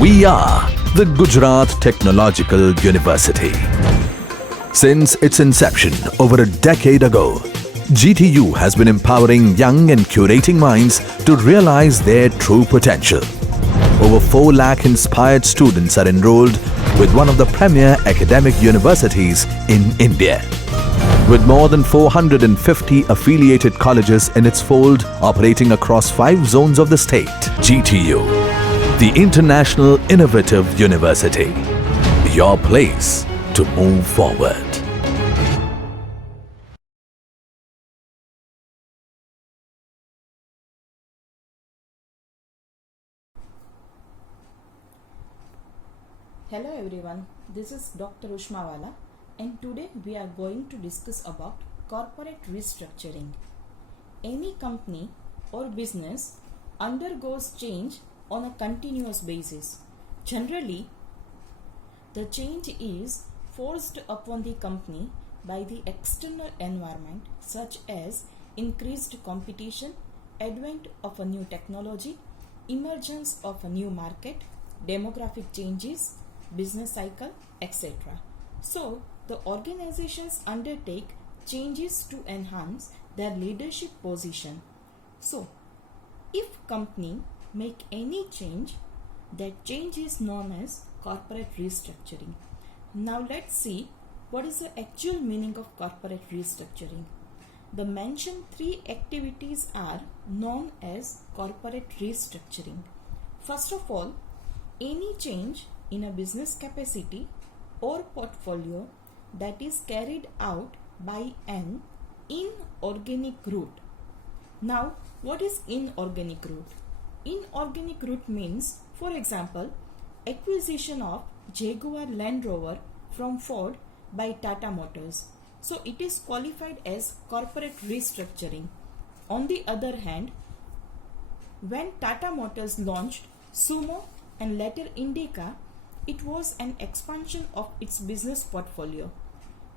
We are the Gujarat Technological University. Since its inception over a decade ago, GTU has been empowering young and curating minds to realize their true potential. Over 4 lakh inspired students are enrolled with one of the premier academic universities in India. With more than 450 affiliated colleges in its fold operating across 5 zones of the state, GTU, the International Innovative University, your place to move forward. Hello everyone, this is Dr. VALA and today we are going to discuss about corporate restructuring. Any company or business undergoes change on a continuous basis. Generally, the change is forced upon the company by the external environment such as increased competition, advent of a new technology, emergence of a new market, demographic changes, business cycle, etc. So, the organizations undertake changes to enhance their leadership position. So, if company make any change, that change is known as corporate restructuring. Now let's see what is the actual meaning of corporate restructuring. The mentioned 3 activities are known as corporate restructuring. First of all, any change in a business capacity or portfolio that is carried out by an inorganic route. Now, what is inorganic route? Inorganic route means, for example, acquisition of Jaguar Land Rover from Ford by Tata Motors. So, it is qualified as corporate restructuring. On the other hand, when Tata Motors launched Sumo and later Indica, it was an expansion of its business portfolio.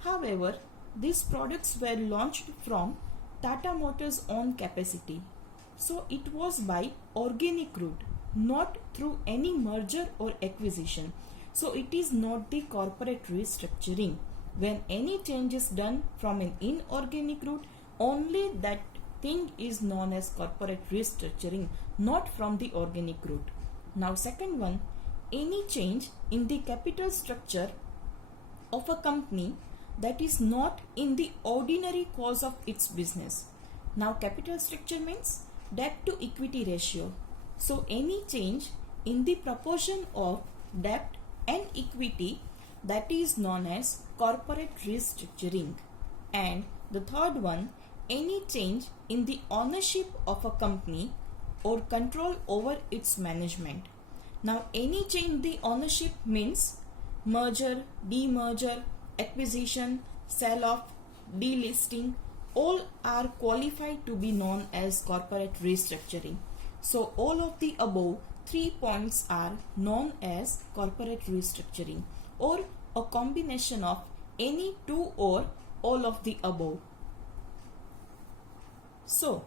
However, these products were launched from Tata Motors' own capacity. So it was by organic route, not through any merger or acquisition. So it is not the corporate restructuring. When any change is done from an inorganic route, only that thing is known as corporate restructuring, not from the organic route. Now second one, any change in the capital structure of a company that is not in the ordinary course of its business. Now capital structure means debt to equity ratio. So any change in the proportion of debt and equity, that is known as corporate restructuring. And the third one, any change in the ownership of a company or control over its management. Now any change in the ownership means merger, demerger, acquisition, sell-off, delisting, all are qualified to be known as corporate restructuring. So all of the above 3 points are known as corporate restructuring or a combination of any 2 or all of the above. So,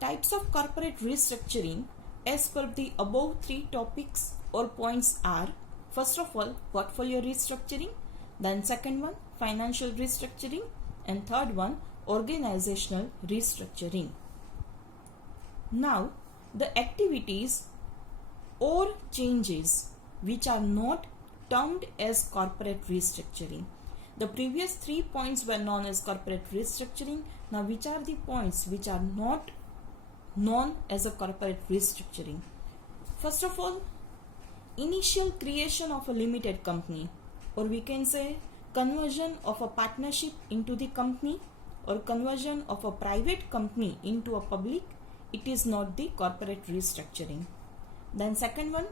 types of corporate restructuring as per the above 3 topics or points are, first of all, portfolio restructuring, then second one, financial restructuring, and third one, organizational restructuring. Now, the activities or changes which are not termed as corporate restructuring. The previous 3 points were known as corporate restructuring. Now, which are the points which are not known as a corporate restructuring? First of all, initial creation of a limited company, or we can say conversion of a partnership into the company or conversion of a private company into a public, it is not the corporate restructuring. Then second one,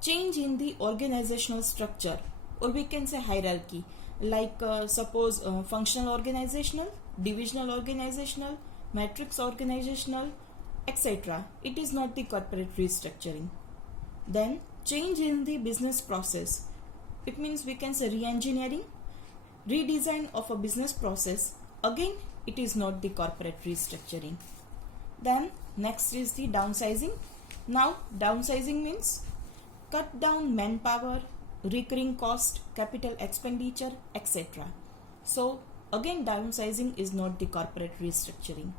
change in the organizational structure, or we can say hierarchy, like suppose functional organizational, divisional organizational, matrix organizational, etc. It is not the corporate restructuring. Then change in the business process. It means we can say re-engineering, redesign of a business process. Again, it is not the corporate restructuring. Then next is the downsizing. Now downsizing means cut down manpower, recurring cost, capital expenditure, etc. So again, downsizing is not the corporate restructuring.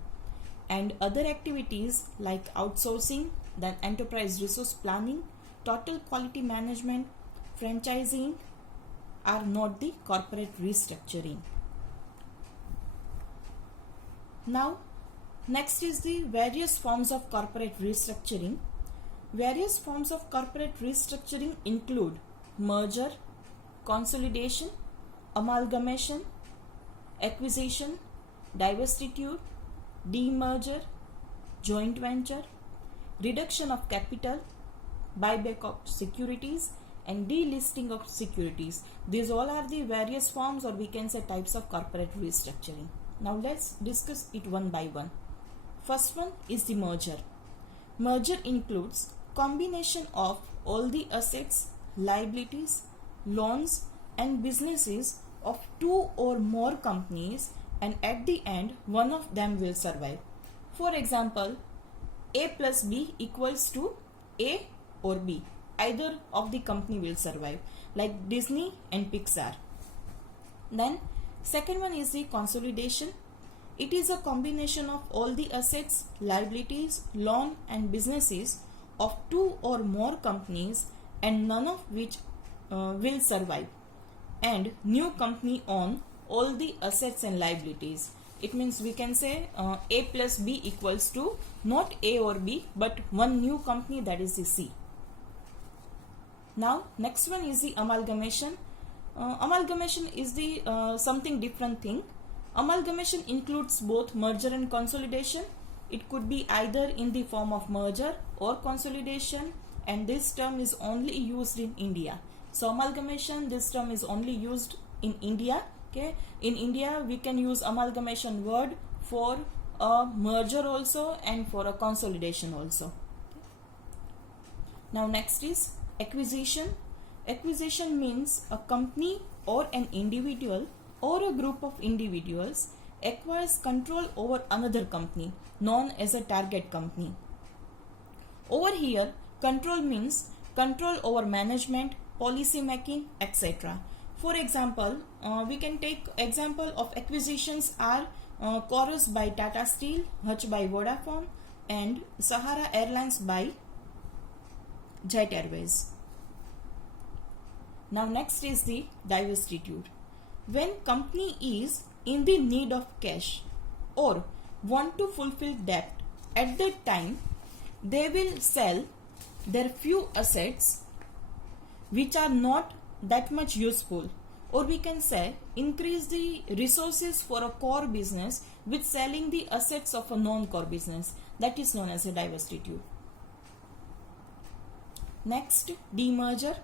And other activities like outsourcing, then enterprise resource planning, total quality management, franchising are not the corporate restructuring. Now, next is the various forms of corporate restructuring. Various forms of corporate restructuring include merger, consolidation, amalgamation, acquisition, divestiture, demerger, joint venture, reduction of capital, buyback of securities, and delisting of securities. These all are the various forms, or we can say types, of corporate restructuring. Now let's discuss it one by one. First one is the merger. Merger includes combination of all the assets, liabilities, loans and businesses of two or more companies, and at the end one of them will survive. For example, A plus B equals to A or B. Either of the company will survive, like Disney and Pixar. Then second one is the consolidation. It is a combination of all the assets, liabilities, loan and businesses of two or more companies, and none of which will survive, and new company own all the assets and liabilities. It means we can say A plus B equals to not A or B, but one new company, that is the C. Now next one is the amalgamation. Amalgamation is the something different thing. Amalgamation includes both merger and consolidation. It could be either in the form of merger or consolidation, and this term is only used in India. So amalgamation, this term is only used in India. Okay, in India we can use amalgamation word for a merger also and for a consolidation also. Now next is acquisition. Acquisition means a company or an individual or a group of individuals acquires control over another company, known as a target company. Over here, control means control over management, policy making, etc. For example, we can take example of acquisitions are Chorus by Tata Steel, Hutch by Vodafone, and Sahara Airlines by Jet Airways. Now next is the divestiture. When company is in the need of cash or want to fulfill debt, at that time they will sell their few assets which are not that much useful, or we can say increase the resources for a core business with selling the assets of a non-core business. That is known as a divestiture. Next, demerger.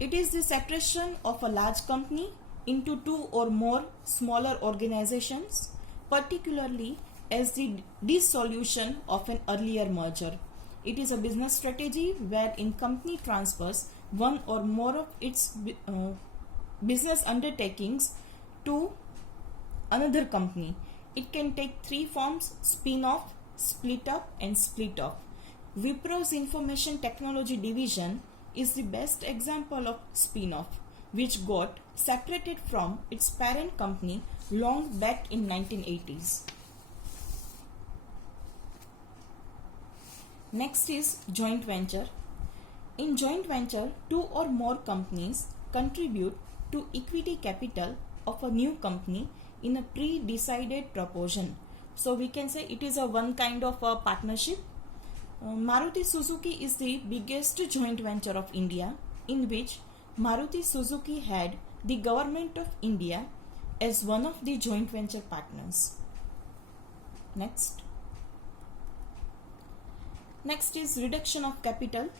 It is the separation of a large company into two or more smaller organizations, particularly as the dissolution of an earlier merger. It is a business strategy wherein company transfers one or more of its business undertakings to another company. It can take three forms: spin-off, split up and split off. Wipro's information technology division is the best example of spin-off, which got separated from its parent company long back in 1980s. Next is joint venture. In joint venture, two or more companies contribute to equity capital of a new company in a pre-decided proportion. So we can say it is a one kind of a partnership. Maruti Suzuki is the biggest joint venture of India, in which Maruti Suzuki had the government of India as one of the joint venture partners. Next is reduction of capital.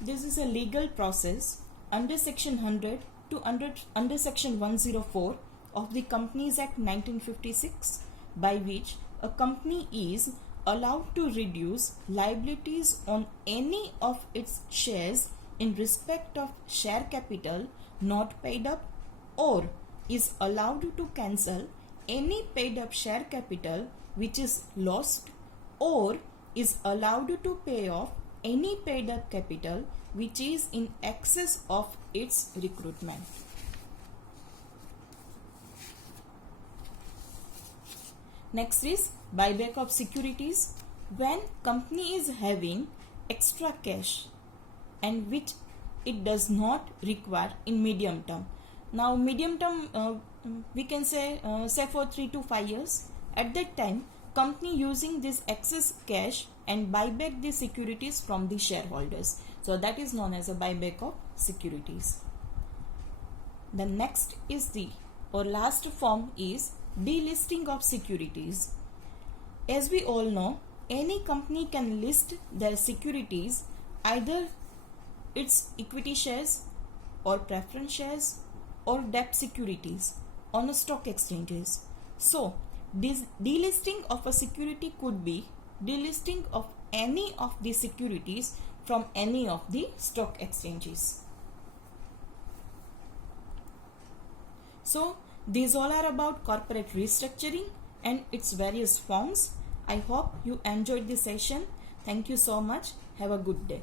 This is a legal process under Section 100 to under Section 104 of the Companies Act 1956, by which a company is allowed to reduce liabilities on any of its shares in respect of share capital not paid up, or is allowed to cancel any paid up share capital which is lost, or is allowed to pay off any paid up capital which is in excess of its recruitment. Next is buyback of securities. When company is having extra cash and which it does not require in medium term. Now medium term we can say for 3 to 5 years. At that time company using this excess cash and buy back the securities from the shareholders. So that is known as a buyback of securities. The next is the last form is delisting of securities. As we all know, any company can list their securities, either its equity shares or preference shares or debt securities on a stock exchanges. So this delisting of a security could be delisting of any of the securities from any of the stock exchanges. So these all are about corporate restructuring and its various forms. I hope you enjoyed this session. Thank you so much. Have a good day.